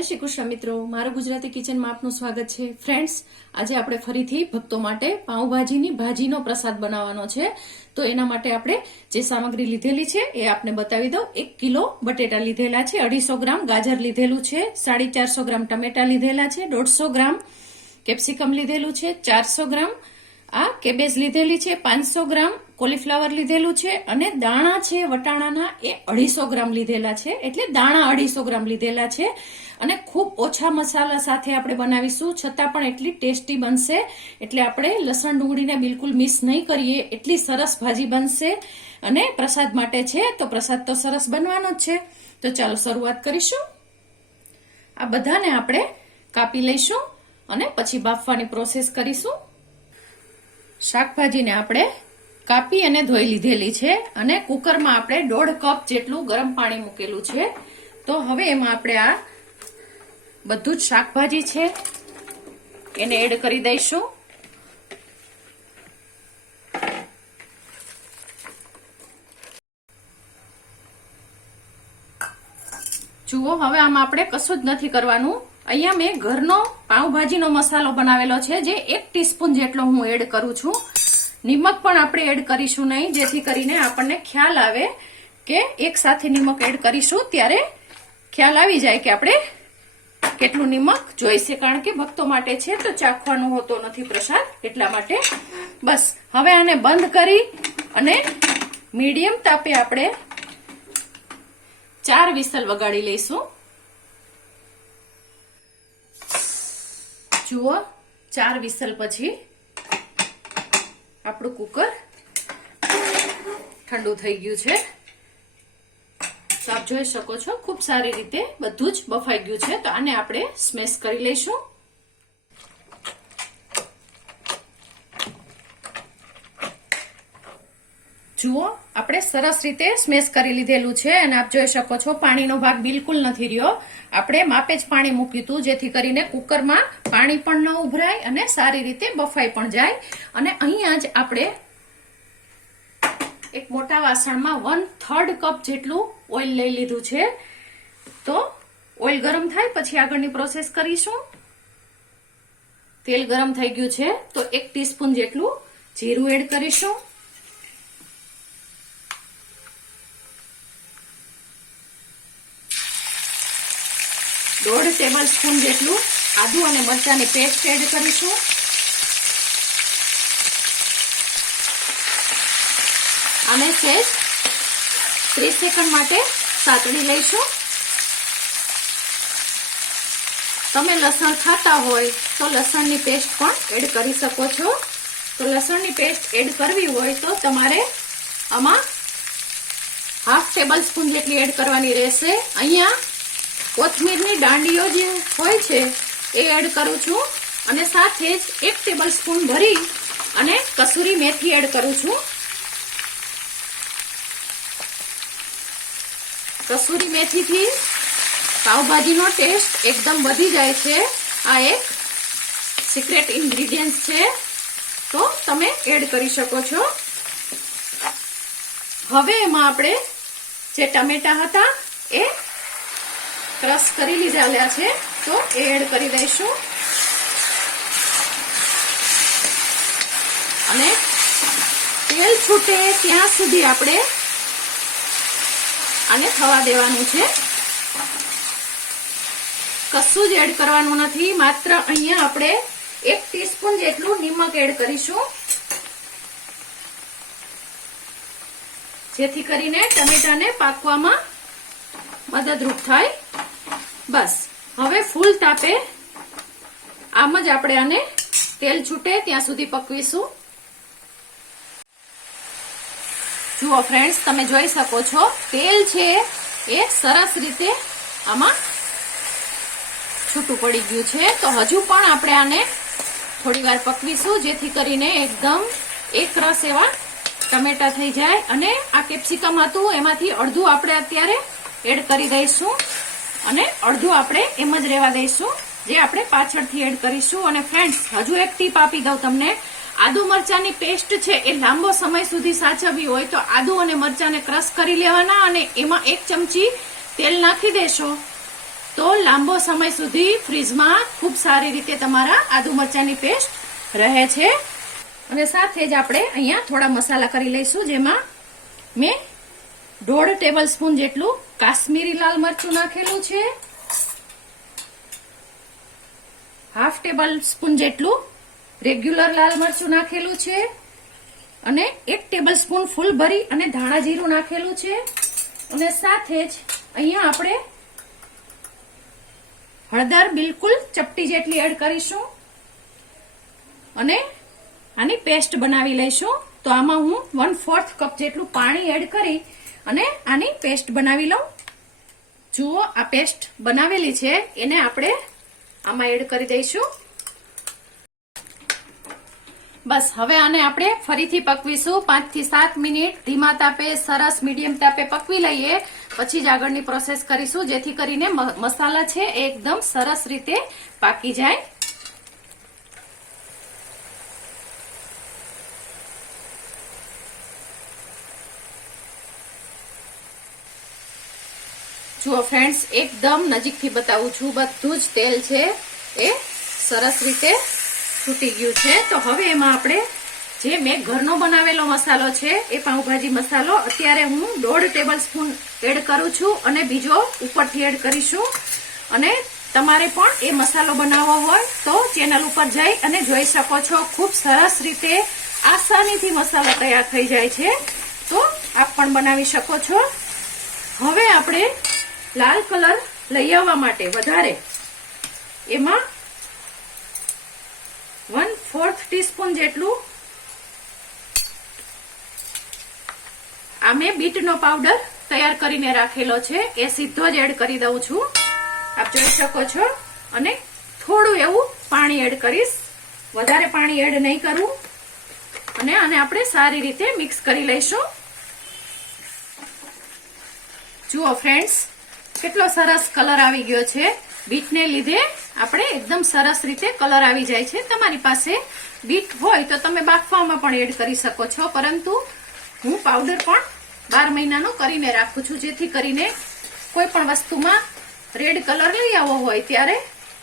जय श्री कृष्ण मित्रों, मारू गुजराती किचन में आपનું સ્વાગત છે। ફ્રેન્ડ્સ, આજે આપણે ફરીથી ભક્તો માટે પાઉંભાજીની ભાજીનો પ્રસાદ બનાવવાનો છે। તો એના માટે આપણે જે સામગ્રી લીધેલી છે એ આપને બતાવી દઉં। 1 કિલો બટેટા લીધેલા છે, 250 ગ્રામ ગાજર લીધેલું છે, 450 ગ્રામ ટમેટા લીધેલા છે, 150 ગ્રામ કેપ્સિકમ લીધેલું છે, 400 ગ્રામ આ કેબેજ લીધેલી છે, 500 ગ્રામ કોલીફ્લાવર લીધેલું છે અને દાણા છે વટાણાના એ 250 ગ્રામ લીધેલા છે, એટલે દાણા 250 ગ્રામ લીધેલા છે। અને ખૂબ ઓછા મસાલા સાથે આપણે બનાવીશું, છતાં પણ એટલી ટેસ્ટી બનશે। એટલે આપણે લસણ ડુંગળીને બિલકુલ મિક્સ નહીં કરીએ, એટલી સરસ ભાજી બનશે અને પ્રસાદ માટે છે, તો પ્રસાદ તો સરસ બનવાનો જ છે। તો ચાલો શરૂઆત કરીશું। આ બધાને આપણે કાપી લઈશું અને પછી બાફવાની પ્રોસેસ કરીશું। શાકભાજીને આપણે કાપી અને ધોઈ લીધેલી છે અને કુકરમાં આપણે 1.5 કપ જેટલું ગરમ પાણી મૂકેલું છે। તો હવે એમાં આપણે આ બધું જ શાકભાજી છે એને એડ કરી દઈશું। જુઓ, હવે આમાં આપણે કશું જ નથી કરવાનું। અહીંયા મેં ઘરનો પાઉંભાજીનો મસાલો બનાવેલો છે, જે 1 ટીસ્પૂન જેટલો હું એડ કરું છું। નિમક પણ આપણે એડ કરીશું નહીં, જેથી કરીને આપણને ખ્યાલ આવે કે એક સાથે નિમક એડ કરીશું ત્યારે ખ્યાલ આવી જાય કે આપણે કેટલું નિમક જોઈશે, કારણ કે ભક્તો માટે છે તો ચાખવાનો હોતો નથી પ્રસાદ, એટલા માટે। બસ હવે આને બંધ કરી અને મીડિયમ તાપે આપણે 4 વિસલ વગાડી લઈશું। જુઓ, 4 વિસલ પછી આપણું કુકર ઠંડુ થઈ ગયું છે। તો આપ જોઈ શકો છો ખૂબ સારી રીતે બધું જ બફાઈ ગયું છે। તો આને આપણે સ્મેશ કરી લઈશું। જુઓ, આપણે સરસ રીતે સ્મેશ કરી લીધેલું છે અને આપ જોઈ શકો છો પાણીનો ભાગ બિલકુલ નથી રહ્યો। આપણે માપે જ પાણી મૂક્યું હતું, જેથી કરીને કુકરમાં પાણી પણ ન ઉભરાય અને સારી રીતે બફાઈ પણ જાય। અને અહીંયા જ આપણે એક મોટા વાસણમાં 1/3 કપ જેટલું ઓઇલ લઈ લીધું છે। તો ઓઇલ ગરમ થાય પછી આગળની પ્રોસેસ કરીશું। તેલ ગરમ થઈ ગયું છે તો 1 ટીસ્પૂન જેટલું જીરું એડ કરીશું। દોઢ ટેબલ સ્પૂન જેટલું આદુ અને મરચાંની પેસ્ટ એડ કરીશું। આને સહેજ 30 સેકન્ડ માટે સાતળી લઈશું। તમે લસણ ખાતા હોય તો લસણની પેસ્ટ પણ એડ કરી શકો છો। તો લસણની પેસ્ટ એડ કરવી હોય તો તમારે આમાં ½ ટેબલ સ્પૂન જેટલી એડ કરવાની રહેશે। અહીંયા કોથમીરની દાંડીઓ જે હોય છે એ એડ કરું છું અને સાથે જ 1 ટેબલ સ્પૂન ભરી અને કસૂરી મેથી એડ કરું છું। કસૂરી મેથીથી પાવભાજીનો ટેસ્ટ એકદમ વધી જાય છે। આ એક સિક્રેટ ઇન્ગ્રેડિયન્ટ છે, તો તમે એડ કરી શકો છો। હવે એમાં આપણે જે ટમેટા હતા એ ક્રશ કરી લીધેલા છે, તો એ એડ કરી દઈશું અને તેલ છૂટે ત્યાં સુધી આપણે આને થવા દેવાનું છે। કશું જ એડ કરવાનું નથી, માત્ર અહીંયા આપણે 1 ટીસ્પૂન જેટલું નિમક એડ કરીશું, જેથી કરીને ટમેટાને પાકવામાં મદદરૂપ થાય। બસ હવે ફૂલ તાપે આમ જ આપણે આને તેલ છૂટે ત્યાં સુધી પકવીશું। જુઓ ફ્રેન્ડ્સ, તમે જોઈ શકો છો તેલ છે એ સરસ રીતે આમાં છૂટું પડી ગયું છે। તો હજુ પણ આપણે આને થોડી વાર પકવીશું, જેથી કરીને એકદમ એક રસ એવા ટમેટા થઈ જાય। અને આ કેપ્સિકમ હતું એમાંથી અડધું આપણે અત્યારે એડ કરી દઈશું અને અડધું આપણે એમ જ રહેવા દઈશું, જે આપણે પાછળથી એડ કરીશું। અને ફ્રેન્ડ્સ, હજુ એક ટીપ આપી દઉં તમને। આદુ મરચાંની પેસ્ટ છે એ લાંબો સમય સુધી સાચવવી હોય તો આદુ અને મરચાંને ક્રશ કરી લેવાના અને એમાં 1 ચમચી તેલ નાખી દેશો તો લાંબો સમય સુધી ફ્રીજમાં ખૂબ સારી રીતે તમારા આદુ મરચાંની પેસ્ટ રહે છે. અને સાથે જ આપણે અહીંયા થોડા મસાલા કરી લઈશું, જેમાં મેં 1.5 ટેબલ સ્પૂન જેટલું કાશ્મીરી લાલ મરચું નાખેલું છે, 1/2 ટેબલ સ્પૂન જેટલું રેગ્યુલર લાલ મરચું નાખેલું છે, અને 1 ટેબલ સ્પૂન ફૂલભરી અને ધાણા જીરું નાખેલું છે. અને સાથે જ અહીંયા આપણે હળદર બિલકુલ ચપટી જેટલી એડ કરીશું અને આની પેસ્ટ બનાવી લઈશું. તો આમાં હું 1/4 કપ જેટલું પાણી એડ કરી અને આની પેસ્ટ બનાવી લઉં. જુઓ, આ પેસ્ટ બનાવેલી છે એને આપણે આમાં એડ કરી દઈશું. બસ હવે આને આપણે ફરીથી પકવીશું 5 થી 7 મિનિટ ધીમા તાપે, સરસ મીડિયમ તાપે પકવી લઈએ. પછી જ આગળની પ્રોસેસ કરીશું, જેથી કરીને મસાલા છે એકદમ સરસ રીતે પાકી જાય. જુઓ ફ્રેન્ડ્સ, એકદમ નજીકથી બતાવું છું, બધું જ તેલ છે એ સરસ રીતે છૂટી ગયું છે. તો હવે એમાં આપણે જે મેં ઘરનો બનાવેલો મસાલો છે એ પાઉંભાજી મસાલો અત્યારે હું 1.5 ટેબલ સ્પૂન એડ કરું છું અને બીજો ઉપરથી એડ કરીશું. અને તમારે પણ એ મસાલો બનાવવો હોય તો ચેનલ ઉપર જઈ અને જોઈ શકો છો. ખૂબ સરસ રીતે આસાનીથી મસાલો તૈયાર થઈ જાય છે, તો આપ પણ બનાવી શકો છો. હવે આપણે લાલ કલર લઈ આવવા માટે વધારે એમાં 1/4 ટીસ્પૂન જેટલું આ મેં બીટનો પાવડર તૈયાર કરીને રાખેલો છે એ સીધો જ એડ કરી દઉં છું, આપ જોઈ શકો છો. અને થોડું એવું પાણી એડ કરીશ, વધારે પાણી એડ નહીં કરું. અને આને આપણે સારી રીતે મિક્સ કરી લઈશું. જુઓ ફ્રેન્ડ્સ, કેટલો સરસ કલર આવી ગયો છે. બીટને લીધે આપણે એકદમ સરસ રીતે કલર આવી જાય છે. તમારી પાસે બીટ હોય તો તમે બાફવામાં પણ એડ કરી શકો છો, પરંતુ હું પાવડર પણ 12 મહિનાનો કરીને રાખું છું, જેથી કરીને કોઈ પણ વસ્તુમાં રેડ કલર લઈ આવવો હોય ત્યારે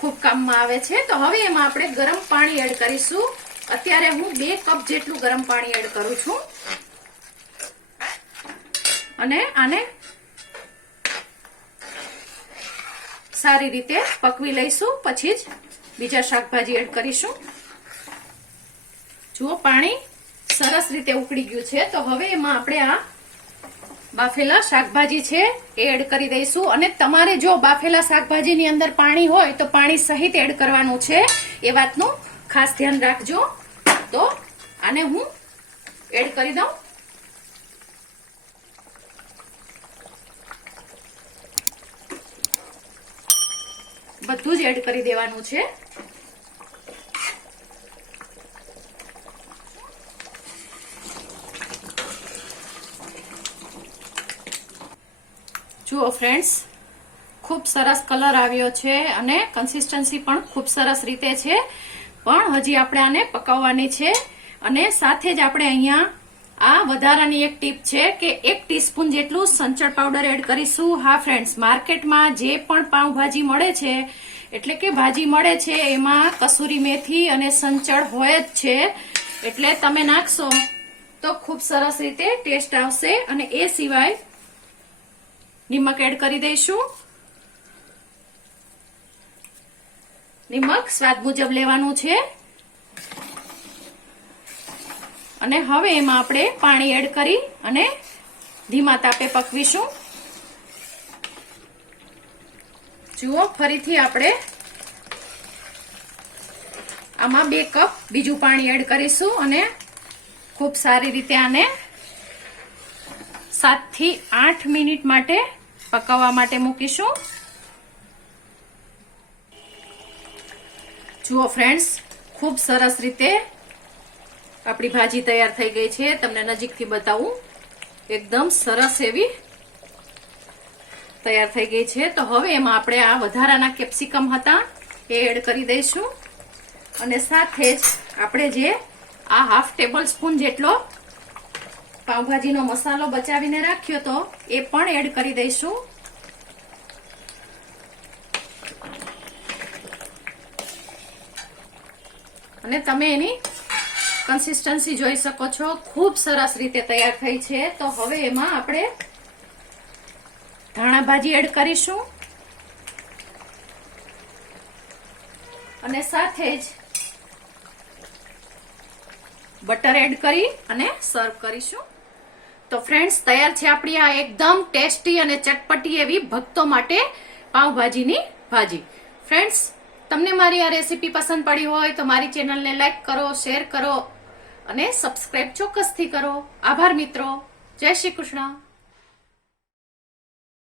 ખૂબ કામમાં આવે છે. તો હવે એમાં આપણે ગરમ પાણી એડ કરીશું. અત્યારે હું 2 કપ જેટલું ગરમ પાણી એડ કરું છું અને આને સારી રીતે પકવી લઈશું. પછી જ બીજા શાકભાજી એડ કરીશું. જુઓ, પાણી સરસ રીતે ઉકળી ગયું છે. તો હવે એમાં આપણે આ બાફેલા શાકભાજી છે એ એડ કરી દઈશું. અને તમારે જો બાફેલા શાકભાજીની અંદર પાણી હોય તો પાણી સહિત એડ કરવાનું છે, એ વાતનું ખાસ ધ્યાન રાખજો. તો આને હું એડ કરી દઉં. બધું જ એડ કરી દેવાનું છે. જુઓ ફ્રેન્ડ્સ, ખૂબ સરસ કલર આવ્યો છે અને કન્સિસ્ટન્સી પણ ખૂબ સરસ રીતે છે. પણ હજી આપણે આને પકાવવાની છે. અને સાથે જ આપણે અહીંયા આ વધારાની એક ટીપ છે કે 1 ટીસ્પૂન જેટલું સંચળ પાવડર એડ કરીશું. હા ફ્રેન્ડ્સ, માર્કેટમાં જે પણ પાઉંભાજી મળે છે, એટલે કે ભાજી મળે છે, એમાં કસૂરી મેથી અને સંચળ હોય જ છે. એટલે તમે નાખશો તો ખૂબ સરસ રીતે ટેસ્ટ આવશે. અને એ સિવાય નિમક એડ કરી દઈશું. નિમક સ્વાદ મુજબ લેવાનું છે. અને હવે એમાં આપણે પાણી એડ કરી અને ધીમા તાપે પકવીશું. જુઓ, ફરીથી આપણે આમાં 2 કપ બીજું પાણી એડ કરીશું અને ખૂબ સારી રીતે આને 7 થી 8 મિનિટ માટે પકાવવા માટે મૂકીશું. જુઓ ફ્રેન્ડ્સ, ખૂબ સરસ રીતે આપણી ભાજી તૈયાર થઈ ગઈ છે. તમને નજીકથી બતાવું, એકદમ સરસ એવી તૈયાર થઈ ગઈ છે. તો હવે એમાં આપણે આ વધારાના કેપ્સિકમ હતા એ એડ કરી દઈશું. અને સાથે જ આપણે જે આ 1/2 ટેબલ સ્પૂન જેટલો પાઉંભાજીનો મસાલો બચાવીને રાખ્યો તો એ પણ એડ કરી દઈશું. અને તમે એની કન્સિસ્ટન્સી જોઈ શકો છો, ખૂબ સરસ રીતે તૈયાર થઈ છે. તો હવે એમાં આપણે ધાણા ભાજી એડ કરીશું અને સાથે જ બટર એડ કરી અને સર્વ કરીશું. તો ફ્રેન્ડ્સ, તૈયાર છે આપણી આ એકદમ ટેસ્ટી અને ચટપટી એવી ભક્તો માટે પાવભાજીની ભાજી. ફ્રેન્ડ્સ, તમને મારી આ રેસીપી પસંદ પડી હોય તો મારી ચેનલને લાઈક કરો, શેર કરો અને સબસ્ક્રાઇબ ચોક્કસથી કરો. આભાર મિત્રો. જય શ્રી કૃષ્ણ.